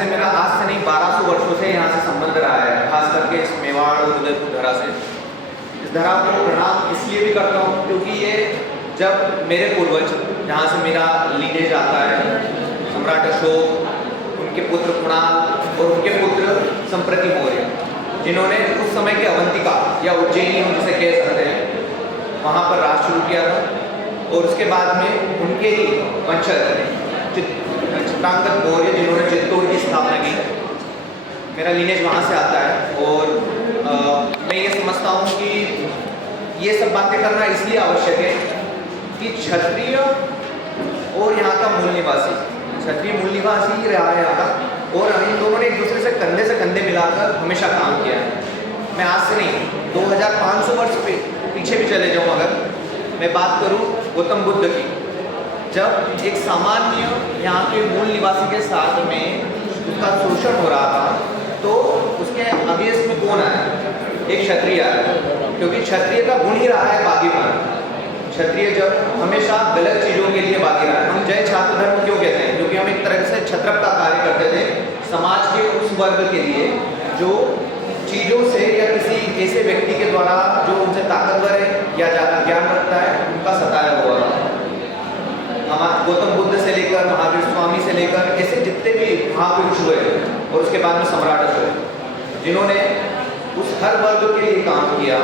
से मेरा आज से नहीं 1200 वर्षों से यहाँ से संबंध रहा है, खास करके इस मेवाड़ और उदयपुर धरा से। इस धरा को प्रणाम इसलिए भी करता हूँ क्योंकि ये जब मेरे पूर्वज, जहाँ से मेरा लीनेज आता है, सम्राट अशोक, उनके पुत्र कुणाल और उनके पुत्र संप्रति मौर्य, जिन्होंने उस समय के अवंतिका या उज्जैनी हम जिसे कह सकते हैं, वहाँ पर राज शुरू किया था। और उसके बाद में उनके ही वंशज चित्रांगद मौर्य, जिन्होंने चित्तौड़ की स्थापना की, मेरा लीनेज वहाँ से आता है। और मैं ये समझता हूँ कि ये सब बातें करना इसलिए आवश्यक है कि क्षत्रिय और यहाँ का मूल निवासी, क्षत्रिय मूल निवासी ही रहा है यहाँ का, और इन दोनों ने एक दूसरे से कंधे मिलाकर हमेशा काम किया है। मैं आज से नहीं 2500 वर्ष पीछे भी चले जाऊँ, अगर मैं बात करूँ गौतम बुद्ध की, जब एक सामान्य यहाँ के मूल निवासी के साथ में उसका शोषण हो रहा था, तो उसके अगेंस्ट में कौन आया? एक क्षत्रिय आया, क्योंकि क्षत्रिय का गुण ही रहा है बागीपन। क्षत्रिय जब हमेशा गलत चीज़ों के लिए बागी रहा है। हम जय छात्र धर्म क्यों कहते हैं? क्योंकि हम एक तरह से छत्रप का कार्य करते थे समाज के उस वर्ग के लिए जो चीज़ों से या किसी ऐसे व्यक्ति के द्वारा जो उनसे ताकतवर है या ज़्यादा ज्ञान रखता है, उनका सताया हुआ था। हमारे गौतम बुद्ध से लेकर महावीर स्वामी से लेकर ऐसे जितने भी महापुरुष हुए, और उसके बाद में सम्राट अशोक, जिन्होंने उस हर वर्ग के लिए काम किया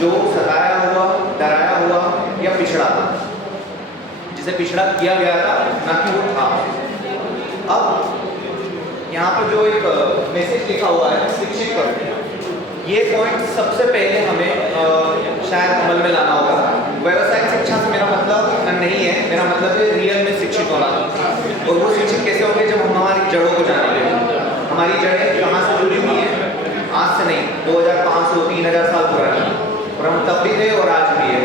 जो सताया हुआ, डराया हुआ या पिछड़ा था, जिसे पिछड़ा किया गया था, ना कि वो था। अब यहाँ पर जो एक मैसेज लिखा हुआ है, शिक्षित करो, ये पॉइंट सबसे पहले हमें शायद अमल में लाना होगा। व्यावसायिक शिक्षा से मेरा मतलब नहीं है, मेरा मतलब है रियल में शिक्षित होना। और वो शिक्षित कैसे होंगे? जब हम हमारी जड़ों को जानेंगे। हमारी जड़ें कहाँ से जुड़ी हुई हैं? आज से नहीं, 2500-3000 साल पुरानी, और हम तब भी थे और आज भी है,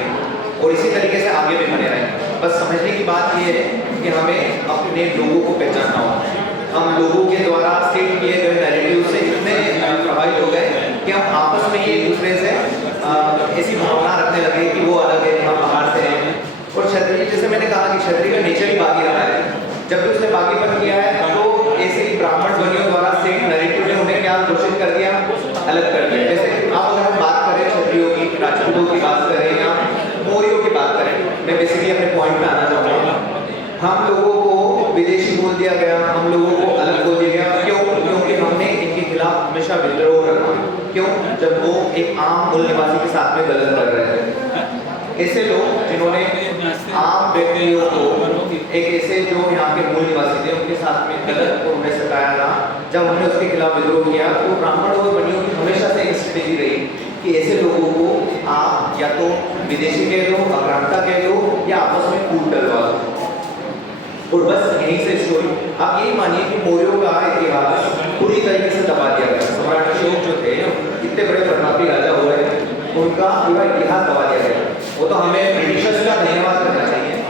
और इसी तरीके से आगे भी बने रहें। बस समझने की बात ये है कि हमें अपने लोगों को पहचानना होगा। हम लोगों के द्वारा सेट किए गए नैरेटिव से इतने प्रभावित हो गए कि हम आपस में एक दूसरे से ऐसी भावना रखने लगे कि वो अलग है, हम बाहर से हैं। और क्षत्रिय, जैसे मैंने कहा कि क्षत्रिय का नेचर ही बागी रहा है, जब भी उसने बागीपन किया है तो ऐसे ही ब्राह्मण ध्वनियों द्वारा सेट नैरेटिव ने उन्हें क्या घोषित कर दिया, अलग कर दिया। जैसे आप अगर हम बात करें क्षत्रियों की, राजपूतों की बात करें या मौर्यों की बात करें, मैं बेसिकली अपने पॉइंट पे आना चाहूँगा। हम लोगों को विदेशी बोल दिया गया, हम लोगों को अलग बोल दिया गया। क्यों? क्योंकि हमने इनके खिलाफ हमेशा विद्रोह रखा। क्यों? जब वो एक आम मूल निवासी के साथ में गलत कर रहे थे। ऐसे लोग जिन्होंने आम व्यक्तियों को, एक ऐसे जो यहाँ के मूल निवासी थे, उनके साथ में गलत को उन्हें सताया था, जब हमने उसके खिलाफ विद्रोह किया, तो ब्राह्मण और बनियों की हमेशा से एक स्ट्रेटेजी रही कि ऐसे लोगों को आप या तो विदेशी कह दो, अग्रांता कह दो, या आपस में कूट डलवा दो। और बस यहीं से स्टोरी। आप यही मानिए कि मौर्यों का इतिहास पूरी तरीके से दबा दिया गया। सम्राट अशोक जो थे, इतने बड़े प्रतापी राजा हुए, उनका पूरा इतिहास दबा दिया गया। वो तो हमें ब्रिटिशर्स का धन्यवाद करना चाहिए,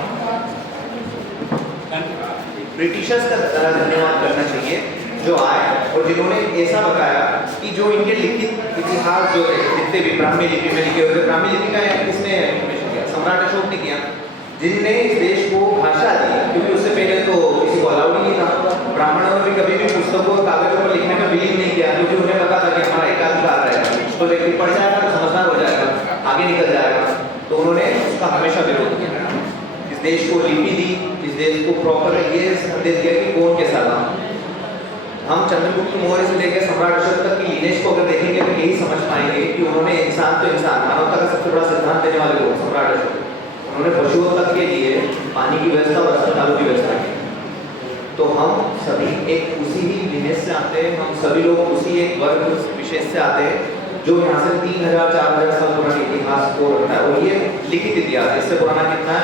ब्रिटिशर्स का धन्यवाद करना चाहिए जो आए और जिन्होंने ऐसा बताया कि जो इनके लिखित इतिहास जो थे, जितने भी ब्राह्मी लिपि में लिखे हुए थे, ब्राह्मी लिपि का किसने इन्फॉर्मेशन किया? सम्राट अशोक ने किया, जिनने इस देश को भाषा दी, क्योंकि उससे पहले तो किसी को अलाउड ही नहीं था। ब्राह्मणों ने भी कभी भी पुस्तकों और कागजों पर लिखने में बिलीव नहीं किया, क्योंकि उन्हें पता था कि हमारा एकाधिकार रहेगा, तो व्यक्ति पढ़ जाएगा तो समझदार हो जाएगा, आगे निकल जाएगा। तो उन्होंने उसका हमेशा विरोध किया। इस देश को लिपि दी, इस देश को प्रॉपर ये संदेश दिया कि कौन कैसा था। हम चंद्रगुप्त मौर्य से लेकर सम्राट अशोक तक की लीनेज को अगर देखेंगे तो यही समझ पाएंगे कि उन्होंने इंसान तो इंसान, मानवता का सबसे बड़ा सिद्धांत देने वाले लोग सम्राट अशोक, उन्होंने पशुओं तक के लिए पानी की व्यवस्था और अस्पतालों की व्यवस्था की। तो हम सभी एक उसी ही लीनेज से आते हैं, हम सभी लोग उसी एक वर्ग विशेष से आते हैं जो यहाँ से 3000-4000 साल पुराने इतिहास को रखता है। और ये लिखित इतिहास, इससे पुराना कितना है?